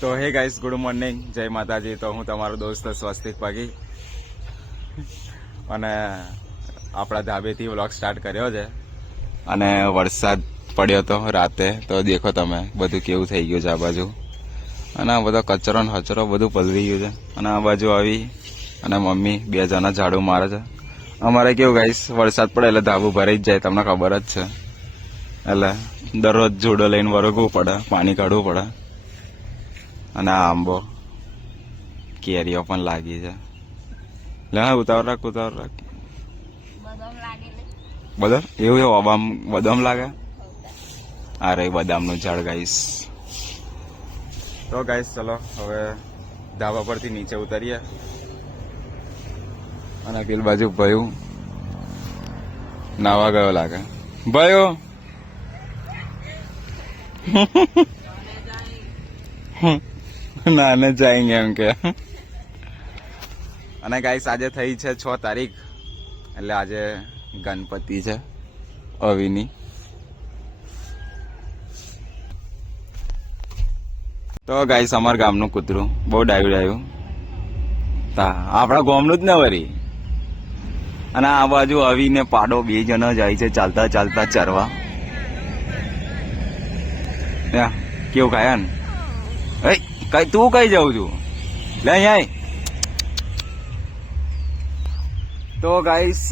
તો હે guys good morning જય માતાજી. તો, હું તમારો દોસ્ત સ્વસ્તિક પાગી. અને આપણા ધાબેથી વ્લોગ સ્ટાર્ટ કર્યો છે. અને વરસાદ પડ્યો તો રાતે. તો દેખો તમે, બધું કેવું થઈ ગયું છે આ બાજુ. અને આ બધો કચરો ને હચરો બધું પલવી ગયું છે. અને આ બાજુ આવી અને મમ્મી બે જણા ઝાડુ મારે છે. અમારે કેવું ગાઈસ વરસાદ પડે એટલે ધાબુ ભરાઈ જ જાય, તમને ખબર જ છે. એટલે દરરોજ જોડો લઈને વરગવું પડે, પાણી કાઢવું પડે. અને આ આંબો કેરીઓ પણ લાગી છે. લે ઉતાવળ રાખ ઉતાવળ રાખ. બદામ એવું એવું બદામ બદામ લાગે? આ રહી બદામનું ઝાડ ગાઈસ તો ગાઈસ ચલો હવે ધાબા પરથી નીચે ઉતરીએ. અને પેલ બાજુ ભયું. નાવા ગયો લાગે. ભયો? નાને જાયંગે એમ કે. અને ગાઈસ આજે થઈ છે છ તારીખ. એટલે આજે ગણપતિ છે, અવિની. તો ગાઈસ અમાર ગામનું કૂતરું, બહુ ડાયું ડાયું. તા, આપણા ગામનું જ ને વરી. અને આ બાજુ આવીને પાડો બે જણા જાય છે, ચાલતા ચાલતા ચરવા. કેવું ખાયા ને કઈ તું કઈ જાઉં છું? લે અહીંયા તો ગાઈસ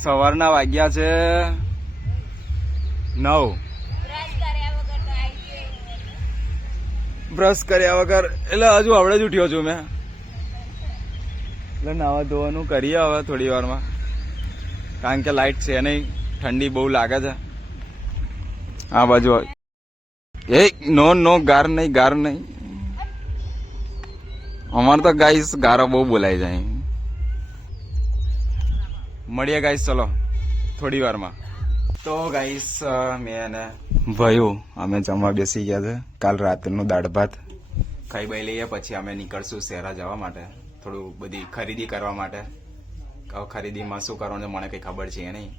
સવારના વાગ્યા છે નવ. બ્રશ કર્યા વગર, એટલે હજુ આવડે જ ઉઠ્યો છું મેં. એટલે નાવા ધોવાનું કરીએ હવે થોડી વારમાં. કારણ કે લાઇટ છે નહીં, ઠંડી બહુ લાગે છે. આ બાજુ એ નો નો ગાર નહીં ગાર નહીં. અમારે તો ગાઈસ ગારો બહુ બોલાય જાય. મળીએ ગાઈસ ચલો. થોડી વારમાં. તો ગાઈસ મેં એને ભયું અમે જમવા બેસી ગયા છે. કાલ રાતનું દાળ ભાત ખાઈ બાઈ લઈએ, પછી અમે નીકળશું શહેરા જવા માટે. થોડું બધી ખરીદી કરવા માટે. ખરીદીમાં શું કરવાનું મને કંઈ ખબર છે નહીં.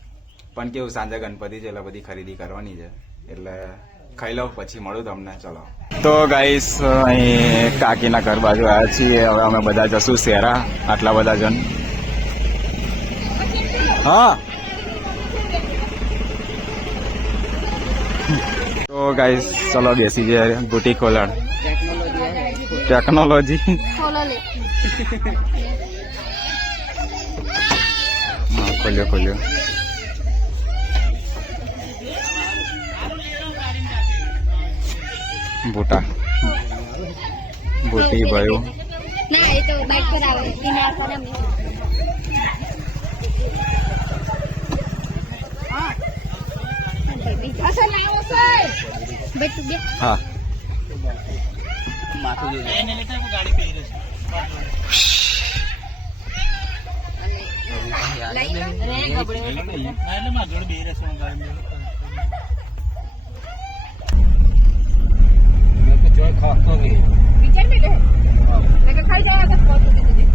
પણ કેવું, સાંજે ગણપતિ છે એટલે બધી ખરીદી કરવાની છે. એટલે ખાઈ લઉં પછી મળું તમને. ચલો. તો ગાઈસ અહીં કાકીના ઘર બાજુ આવ્યા છીએ. હવે અમે બધા જશું શેરા આટલા બધા જણ. હા. તો ગાઈસ ચલો બેસી જઈએ બુટી ખોલાડ ટેકનોલોજી ખોલ્યો ખોલ્યો. બુટા. બુટી ભાઈઓ ના એ તો બાઇક પર આવે. ઇનાર પર બે હા લઈ લો રે વિચાર મે લે લેકે ખાઈ જાય તો કોટ દે દે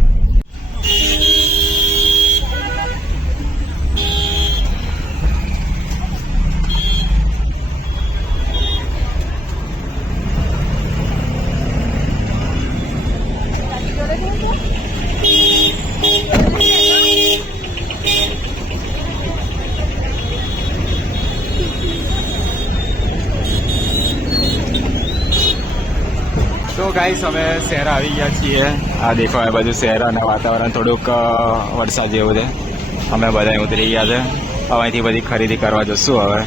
તો ગાઈસ અમે શહેર આવી ગયા છીએ. આ દેખો, આ બાજુ શહેર અને વાતાવરણ થોડુંક વરસાદ જેવું છે. અમે બધા ઉતરી ગયા છે. હવે અહીંથી બધી ખરીદી કરવા જશું હવે.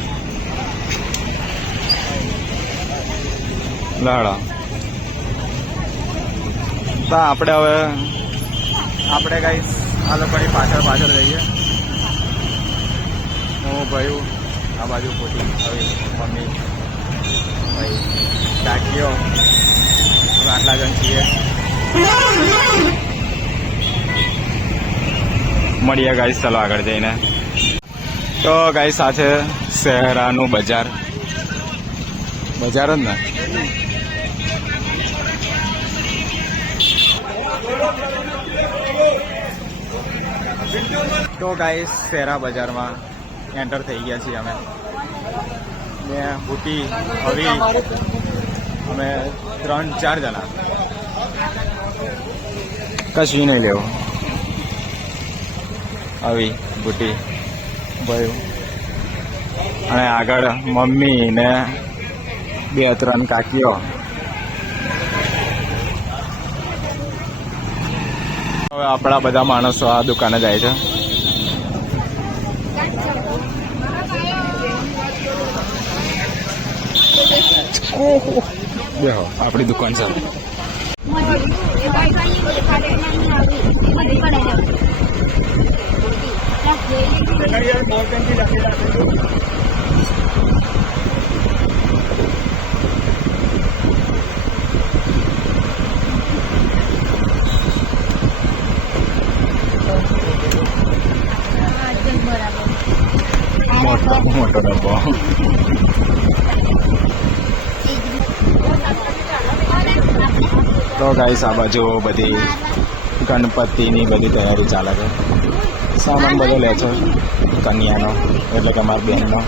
લાડો તો આપણે હવે, આપણે ગાઈસ આ લોકોની પાછળ પાછળ જઈએ. હું ભાઈ આ બાજુ પોતી મમ્મી, ભાઈ હવે આટલા જણ છીએ. મળીએ ગાઈ ચાલો આગળ જઈને. તો ગાઈ સાથે શહેરાનું બજાર. બજાર જ ને? તો ગાઈ શહેરા બજારમાં એન્ટર થઈ ગયા છીએ અમે. ને બુટી હવે અમે ત્રણ, ચાર જણા. કશું નહીં લેવું. આવી બુટી, ભાઈ. અને આગળ મમ્મી ને બે, ત્રણ કાકીઓ. હવે આપણા બધા માણસો આ દુકાને જાય છે. બેહો આપણી દુકાન છે મોટો મોટો ડબ્બો તો ગાઈસ આ બાજુ બધી ગણપતિની બધી તૈયારી ચાલે છે. સામાન બધો લે છે, કન્યાનો, એટલે કે મારી બહેનનો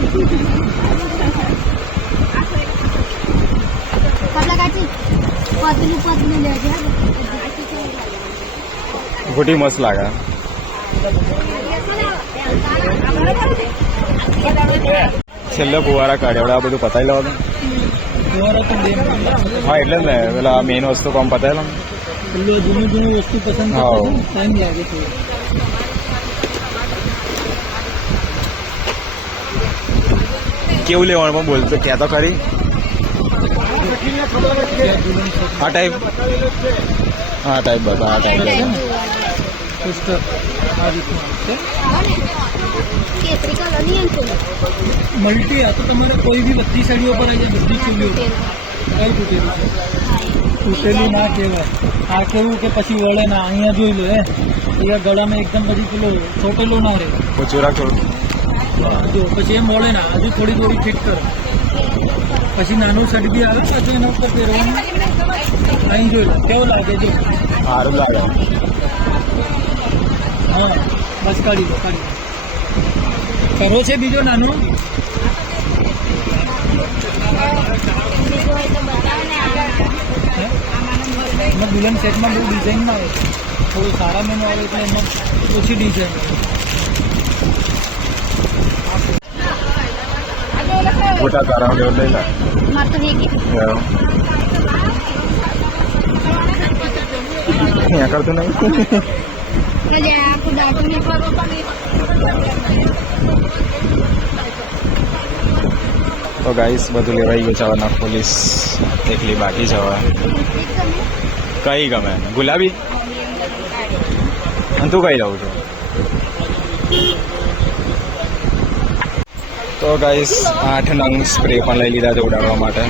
ઘૂટી મસ્ત લાગે. છેલ્લે ફુવારા કાઢ્યા આ બધું પતાવી લેવાનું. હા એટલે જ ને. પેલા મેઇન વસ્તુ કોમ પતાવી લો જૂની જૂનું વસ્તુ પસંદ હા. ટાઈમ લાગે છે. કેવું લેવાનું પણ બોલતો ક્યાં તો ખરી? આ ટાઈપ હા ટાઈપ બતા આ ટાઈપ પુસ્તક આ રીતનું છે. મલ્ટી આ તો તમારે કોઈ બી બધી સાડીઓ પર આવી જાય બધી ચૂલીઓ કઈ તૂટેલું છે? તૂટેલું ના કહેવાય. આ કેવું કે પછી વળે ના અહીંયા જોઈ લો હે. અહીંયા ગળામાં એકદમ પછી પેલો ચોટેલો ના રહે. ઓછું રાખો જો પછી એમ વળે ના હજુ થોડી થોડી ફિટ કરો. પછી નાનું શર્ટ બી આવે પાછું એના ઉપર પહેરવાનું અહીં જોઈ લો કેવું લાગે જો? સારું લાગે. હા બસ કાઢી લો કાઢી લો. કરો છે બીજો નાનો? દુલ્હન સેટમાં બહુ ડિઝાઇન ના આવે થોડું સારા મેનો આવે એટલે એમાં ઓછી ડિઝાઇન મોટા તારા લેવું લઈ લે મારે તો કરતું નહીં કલે આખો દાંતો ને તો ગાઈસ બધું લેવાઈ ગયું છે હવે ના પોલીસ એકલી બાકી જવા કઈ ગમે? ગુલાબી? અને તું કઈ લઉં છું? તો ગાઈસ આઠ નંગ સ્પ્રે પણ લઈ લીધા છે ઉડાડવા માટે.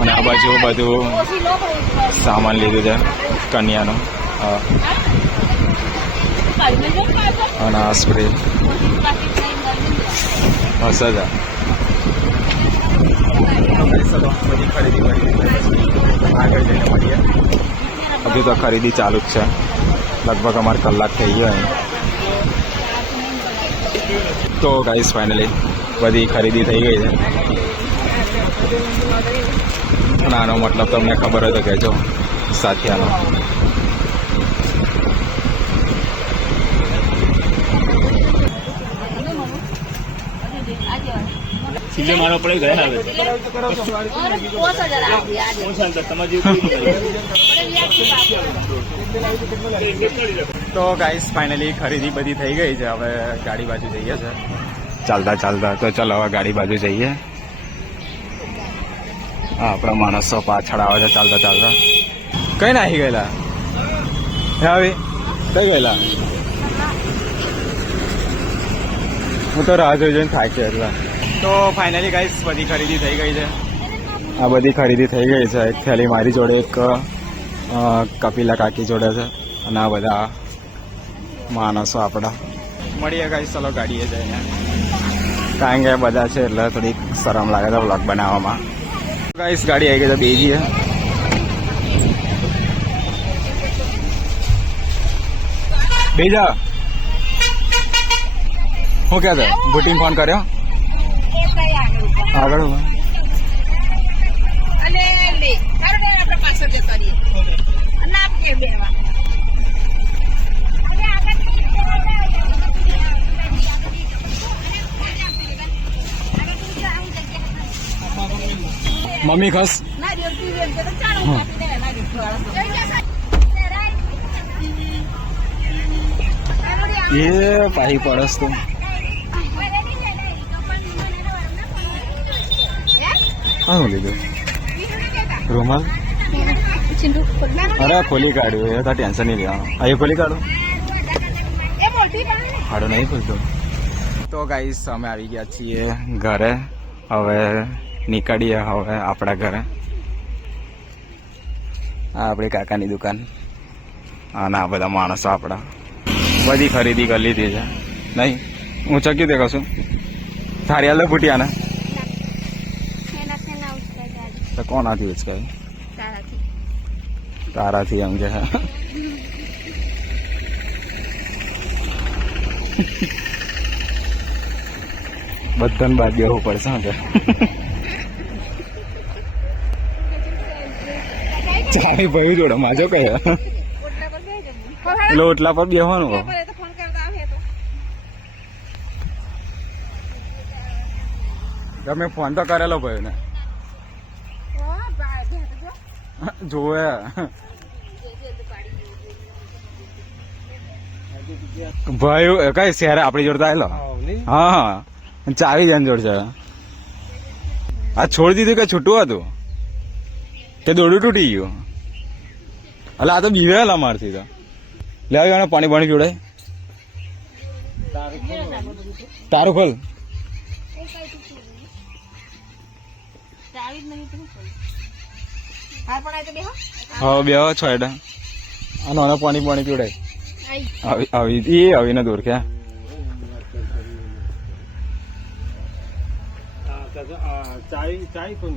અને આ બાજુ બધું સામાન લીધું છે, કન્યાનું. હા. અને આ સ્પ્રે હશે જ આ. બધી ખરીદી કરી આગળ જઈને મળીએ હજુ તો ખરીદી ચાલુ જ છે. લગભગ અમારે કલાક થઈ ગયો તો ગાઈસ ફાઇનલી બધી ખરીદી થઈ ગઈ છે. આનો મતલબ તમને ખબર હોય તો કહેજો. સાથિયાનો સિલે મારો પડે ગયા આવે. આવે તો. ગાઈસ ફાઇનલી ખરીદી બધી થઈ ગઈ છે. હવે ગાડી બાજુ જઈએ છે. ચાલતા ચાલતા. તો ચાલો હવે ગાડી બાજુ જઈએ. હા આપણા માણસો પાછળ આવે છે. ચાલતા ચાલતા. કઈ નાખી ગયેલા? હે આવી કઈ ગયેલા? હું તો રાહ જોઈ જોઈને થાક્યો એટલે. તો ફાઇનલી ગાઈસ બધી ખરીદી થઈ ગઈ છે. આ બધી ખરીદી થઈ ગઈ છે. એક થેલી મારી જોડે એક કપિલા કાકી જોડે છે. અને આ બધા માણસો આપણા. મળીએ ગાઈસ ચલો ગાડીએ જઈને. કારણ કે બધા છે એટલે થોડીક શરમ લાગે છે વ્લોગ બનાવવામાં. ગાઈસ ગાડી આવી ગઈ છે બેજી છે. બેજા. હું ક્યાં છે? બુટીને ફોન કર્યો? આગળ અને લે બરાબર આપણે પાછળ જતા રહીએ અને આપજે બેવા મમ્મી ખાસ? એ પાહી પડસ તું. હા, હું લીધું. રૂમાલ? અરે ખોલી કાઢ્યું એ તો ટેન્શન નહીં લેવાનું. અહીં ખોલી કાઢો હાડો નહીં ખોલતો. તો ગાઈસ અમે આવી ગયા છીએ ઘરે. હવે નીકળીએ હવે આપણા ઘરે. આ આપણી કાકાની દુકાન. અને આ બધા માણસો આપણા. બધી ખરીદી કરી લીધી છે. નહીં? હું ચક્યું તે કશું? સારી હાલ ફૂટિયાને તો કોનાથી ઉચકાય? તારાથી. એમ કે. બધાને બાદ બેવું પડશે હા ચાલી ભાઈ જોડે માજો કઈ ઓટલા પર બેહી એટલે ઓટલા પર તો તમે ફોન તો કરેલો ભાઈ ને ઓ બા બે તો જો જોવે ભાઈ કઈ શહેર આપણી જોડે આવેલો? હા હા. ચાવી જણ જોડ છે. આ છોડી દીધું કે છૂટું હતું? કે દોડું તૂટી ગયું. એટલે આ તો બીવેલા મારથી તો. લે આવ્યો પાણી પાણી જોડે તારું ખોલ. હા બે છો એડા આ નાના પાણી પાણી પીવડાય. આવી આવી એ આવીને દૂર ક્યાં ચાય ચાય કોણ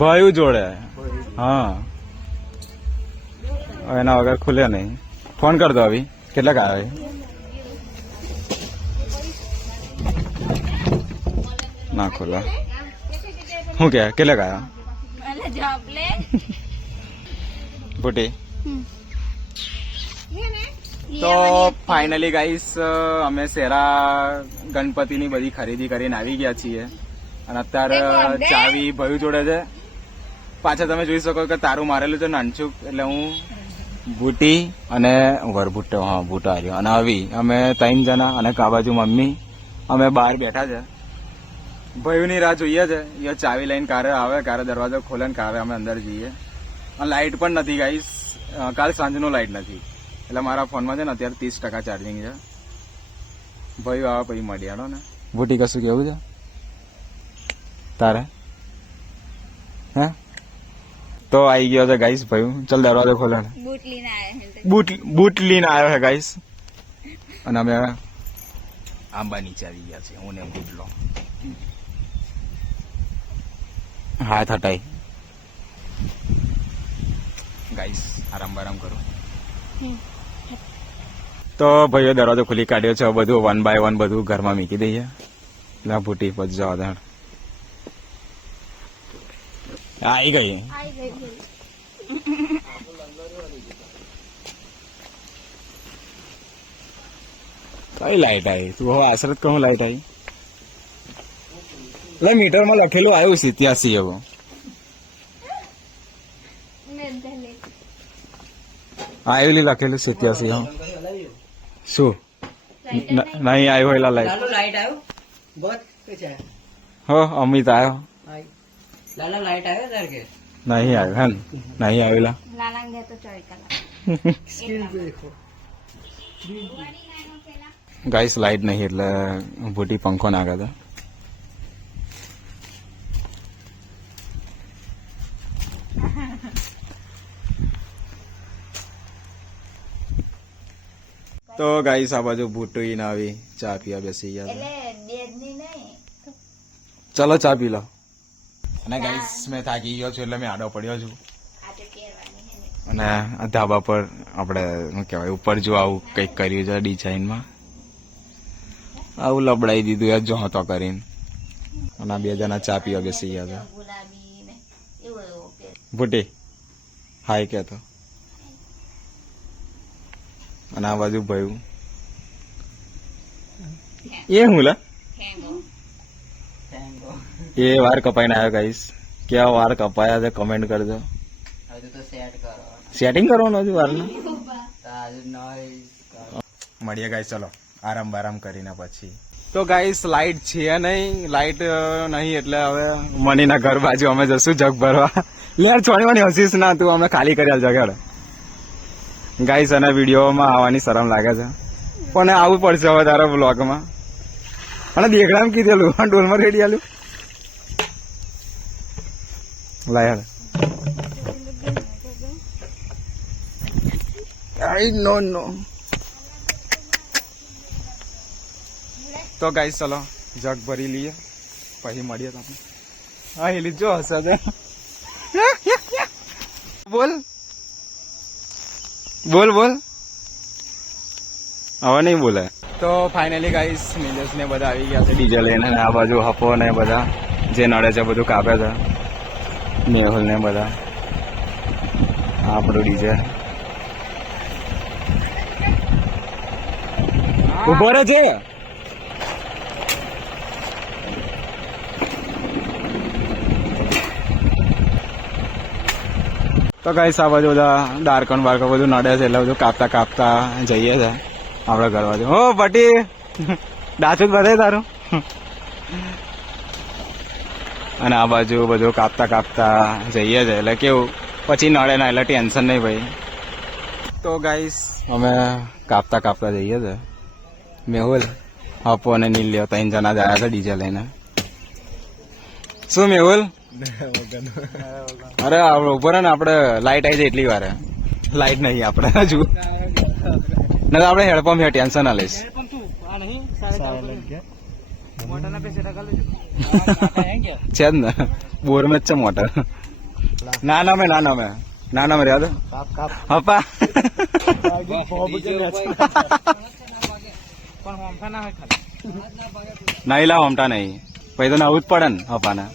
ભાઈ જોડે. હા. હવે એના વગર ખુલે નહીં. ફોન કર દો અભી કેટલાક આવે? ના ખુલ્લા શું કે કેટલાક આવ્યા? બુટી તો ફાઇનલી ગાઈસ અમે શેરા ગણપતિની બધી ખરીદી કરીને આવી ગયા છીએ અને અત્યારે ચાવી ભયું જોડે છે પાછા તમે જોઈ શકો કે તારું મારેલું છે નાનછુક એટલે હું બુટી અને વરભુટ્ટો હા બુટા અને આવી અમે ત્રણ જણા અને કાબાજુ મમ્મી અમે બહાર બેઠા છે ભયુની રાહ જોઈએ છે એ ચાવી લઈને કારે આવે કારે દરવાજો ખોલે ને કારે અમે અંદર જઈએ લાઇટ પણ નથી ગાઈસ. કાલ સાંજનો લાઇટ નથી. એટલે મારા ફોનમાં છે ને અત્યારે ત્રીસ ટકા ચાર્જિંગ છે. ભાઈ આવે પછી મળી આડો ને. બુટી કશું કેવું છે? તારે? હે? તો આવી ગયો છે ગાઈસ ભાઈ. ચલ દરવાજો ખોલે બુટ બૂટ લઈને આવ્યા બૂટ બૂટ લઈને આવ્યો છે ગાઈસ. અને અમે આંબા નીચે આવી ગયા છે. હું ને બુટલો હાથ હટાઈ. ગાઈસ આરામ બારામ કરો તો ભાઈઓ દરવાજો ખુલી કાઢ્યો છે. બધું વન બાય વન બધું ઘરમાં મૂકી દઈએ. એટલે આ ભૂટી પછી જવા દે. આવી ગઈ. કઈ લાઈટ આવી? તું હવે આશરત કહું લાઈટ આવી? એટલે મીટરમાં લખેલું આવ્યું સિત્યાસી એવું. હા એવલી લખેલું છે ત્યાં શું? નહીં આવ્યો એલા લાઈટ લાઈટ આવ્યો? બસ હો અમિત આવ્યો. લાલા લાઈટ આવ્યો તાર કે નહીં આવ્યો હે નહીં આવેલા લાલા ગયા તો ચોઈકા સ્કીલ દેખો. ગાઈસ લાઈટ નહીં એટલે ભૂટી પંખો નાખા હતા. તો ગાઈસ આ બાજુ ભૂટી ના આવી ચા પીવા બેસી ગયા ચલો ચા પી લો. અને ગાઈસ મેં થાકી ગયો છું એટલે મેં આડો પડ્યો છું. અને આ ધાબા પર આપણે શું કહેવાય ઉપર જો આવું કંઈક કર્યું છે ડિઝાઇનમાં. આવું લબડાઈ દીધું યાર જો તો કરીને. અને બે જણા ચા પીવા બેસી ગયા હતા પહેર ભૂટી હાય કહેતો. અને આ બાજુ ભયું. એ હું લા એ વાર કપાઈને આવ્યો ગાઈસ કેવા વાર કપાયા છે કમેન્ટ કરજો. હજુ તો સેટ કરો. સેટિંગ કરવાનું હજુ વારનું? મળીએ ગાઈસ ચલો. આરામ બારામ કરીને પછી. તો ગાઈસ લાઈટ છે નહીં. લાઈટ નહીં એટલે હવે મનીના ઘર બાજુ અમે જશું જગ ભરવા. યાર છોડી વાની હસીશ ના તું અમે ખાલી કરી જગડ ગાઈસ અને વિડીયોમાં આવવાની શરમ લાગે છે. પણ આવવું પડશે હવે તારા બ્લોગમાં અને દેખડામાં કીધેલું ડોલમાં રેડી આલું લાય હાલ આઈ નો નો. તો ગાઈસ ચલો જગ ભરી લઈએ. પછી મળીએ તમને. હા એ લીધો હશે બોલ. બોલ બોલ. હવે નહીં બોલે. તો ફાઇનલી ગાઈસ નીલેશ ને બધા આવી ગયા છે. ડીજે લઈને આ બાજુ હપો ને બધા. જે નડે છે બધું કાપે છે. મેહુલ ને બધા. આપણું ડીજે. ઊભો રહે છે તો કઈ આ બાજુ બધા ડાર્કન બાર્કન બધું નડે છે, એટલે બધું કાપતા કાપતા જઈએ છે આપણે ઘર બાજુ હો પટી! ડાચું જ બધાય તારું. અને આ બાજુ બધું કાપતા કાપતા જઈએ છે, એટલે કેવું? પછી નડે ના, એટલે ટેન્શન નહીં ભાઈ. તો ગાઈસ અમે કાપતા કાપતા જઈએ છે. મેહુલ અપો અને નીલ્યો ત્રણ જણા જાય છે ડીજે લઈને. શું મેહુલ અરે આપણે ઊભો રહે ને, આપણે લાઈટ આવી જાય એટલી વાર. લાઈટ નહીં, આપણે હજુ. ના આપણે હેડપંપ હે ટેન્શન ના લઈશ. છે જ ને. બોરમાં જ છે મોટર. ના ના મેં ના ના મેં ના ના મેં યાદ હપા નહીં લાવ હમતા નહીં. પછી તો આવું જ પડે ને હપાના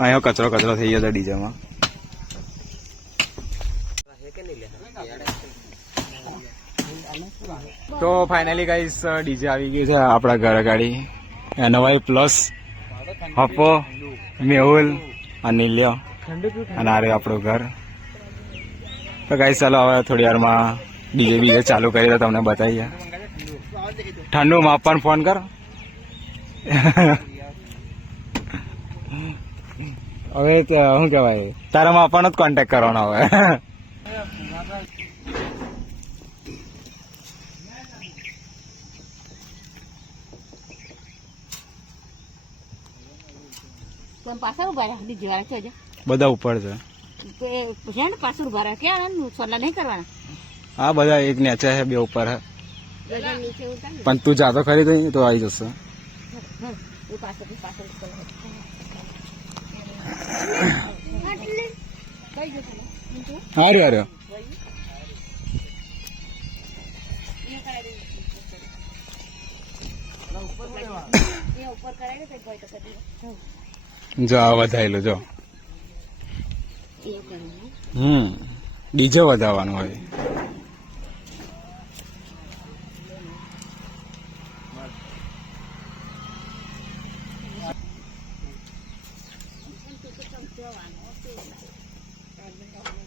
અહીંયા કચરો કચરો થઈ ગયો છે ડીજેમાં. તો ફાઇનલી ગાઈસ ડીજે આવી ગયું છે આપણા ઘર ગાડી. એનવાય પ્લસ હપ્પો, મેહુલ અનિલ્ય અને આ રહ્યું આપણું ઘર. તો ગાઈસ ચાલો હવે થોડી વારમાં ડીજે બીજે ચાલુ કરી દે તમને બતાવીએ. ઠંડુ પણ ફોન કર. હવે શું કહેવાય? તારા માપવાનો જ કોન્ટેક કરવાનો હવે. બધા ઉપર છે. પાછળ ઊભા રહ્યા. ક્યાં સોલા નહીં કરવાના? આ બધા એક નેચે છે બે ઉપર ને. પણ તું જાતો ખરી તો તો આવી જશે. તો કદી. જો આ વધાયેલું જો હમ બીજો વધારવાનું હોય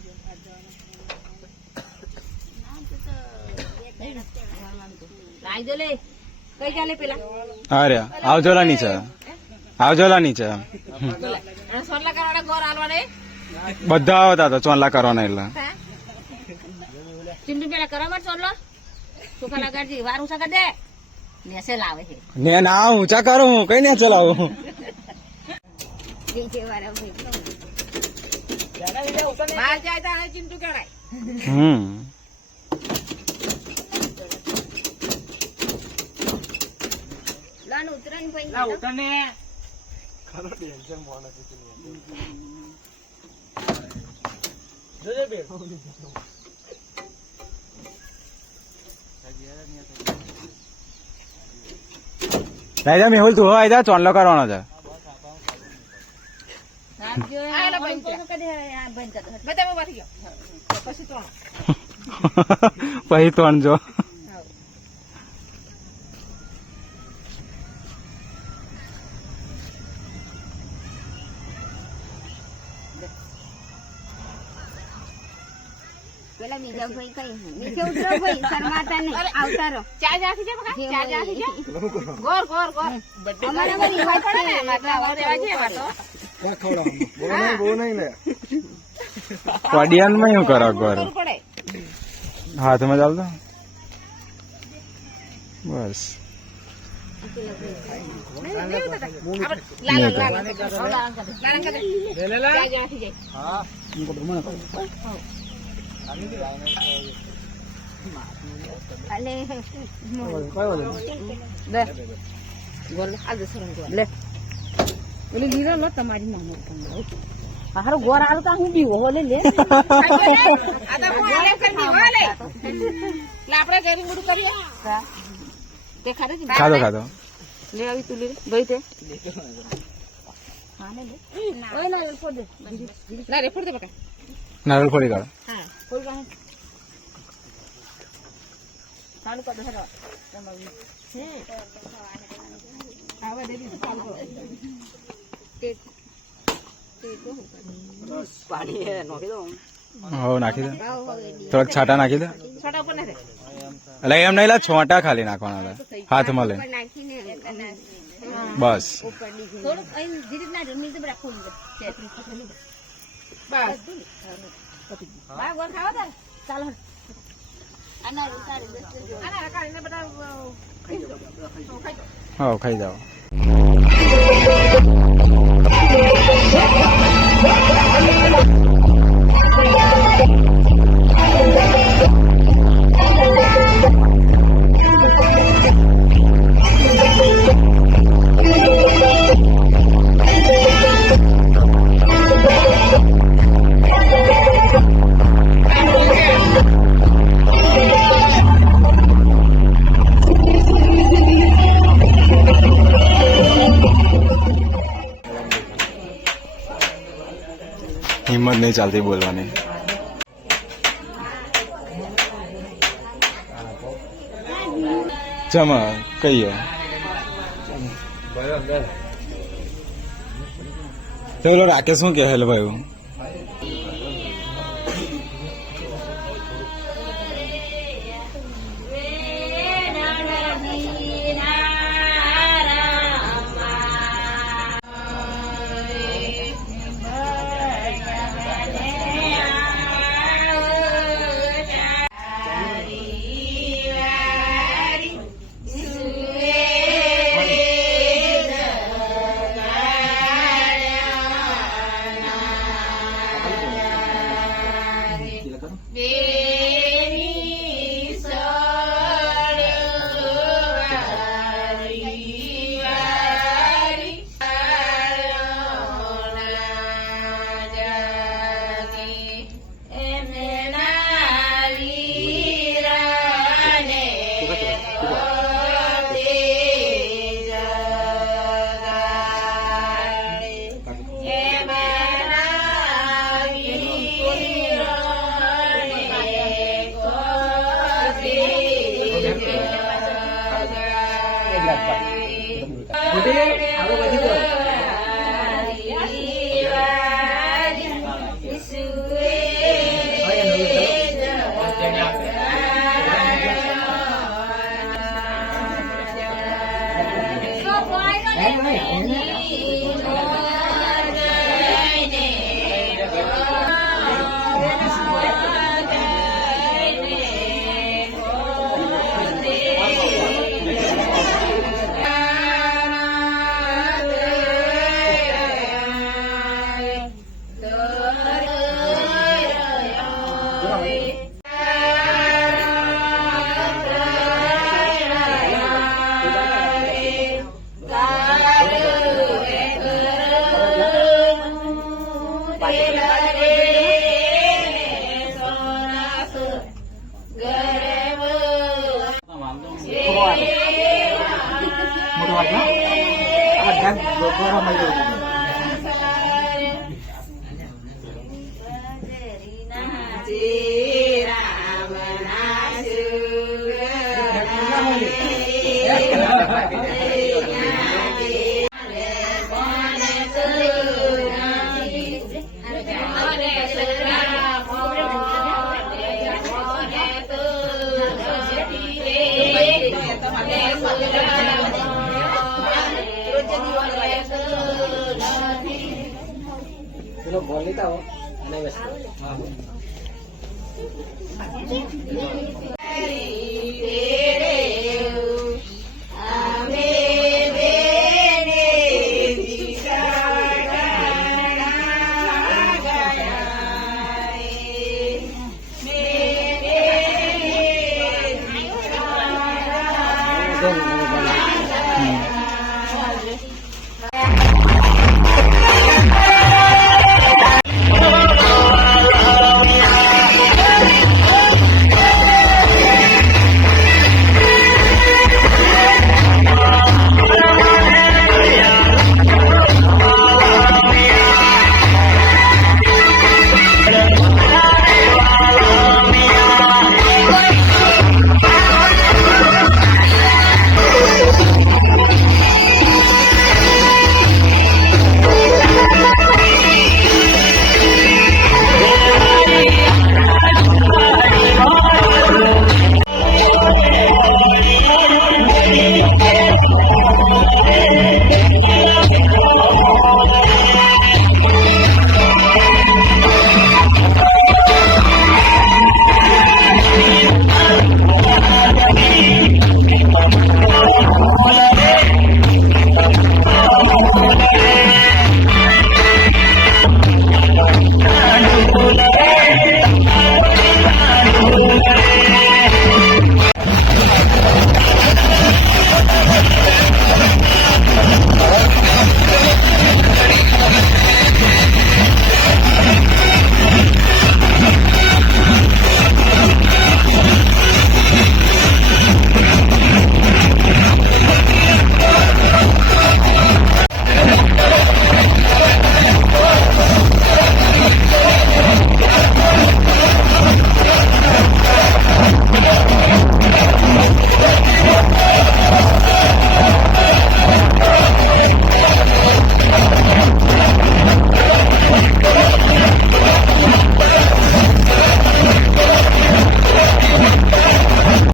લાઈ દો લે કઈ ચાલે પેલા હાર્યા આવજો લા નીચે આવજો લા નીચે આ સોલા કરવાના ગોર આલવાના એ? બધા આવતા હતા ચોલા કરવાના એટલે. હા? ચીમડી પેલા કરવા સોલો સુખા લગાડજી વાર ઊંચા કર દે. નેસે લાવે છે. ને ના ઊંચા કરો હું કઈ ને ચલાવું. બહાર જાય તો ચિંતુ હમ. લાનું ઉતરણ પૈ ના ઉતરને જોજે બે. રાજા મેહુલ તું હોય જા ચોલ્લો કરવાનો છે. તો પછી ત્રણ જો. કઈ નીચે ઉતરો ભાઈ શરમાતા નહીં આવતા રહો ચાર જાથી છે બકા ચાર જાથી છે ગોર ગોર ગોર. અમારે બધી હોય પડે ને? માટલા હોય રહેવા છે એમાં તો. પડિયાનમાં શું કરો ગોર? હાથમાં ચાલતો? બસ. લાલ લાલ. લાલ લે લે લે લીલો લો તમારી મામો હારો ગોર આલ કા હું બીવો હો લે લે આ તો હું આલે કરી દીવો લે લે આપણે ગેરી મુડું કરીએ તે ખાધે છે ખાધો ખાધો લે આવી તું લે ગઈ તે ઓય ના રે ફોડ દે ના રે ફોડ દે બકા નારળ ફોડી કાઢો હા ફોડ કા ચાલુ કર દે હેરો તમારી હમ આવા દે દી ચાલુ તે પાણી હે નોખી દો હો નાખી દે થોડાક છાટા નાખી દે છોટા ઉપર ને એટલે એમ નહીં લા છોટા ખાલી નાખવાના લે હાથમાં લે બસ થોડુંક અહીં ધીરે ના રમી તો રાખવું બસ બા ગોળ ખાવા તાર ચાલો આના સારી દસ આના કાઢીને બધા હો ખાઈ જાઓ. હિંમત નહીં ચાલતી બોલવાની ચમા કહીએ ચલો રાકેશ શું કે હેલો ભાઈ બોલ લેતા આવો અને વસ્તુ હા Ready?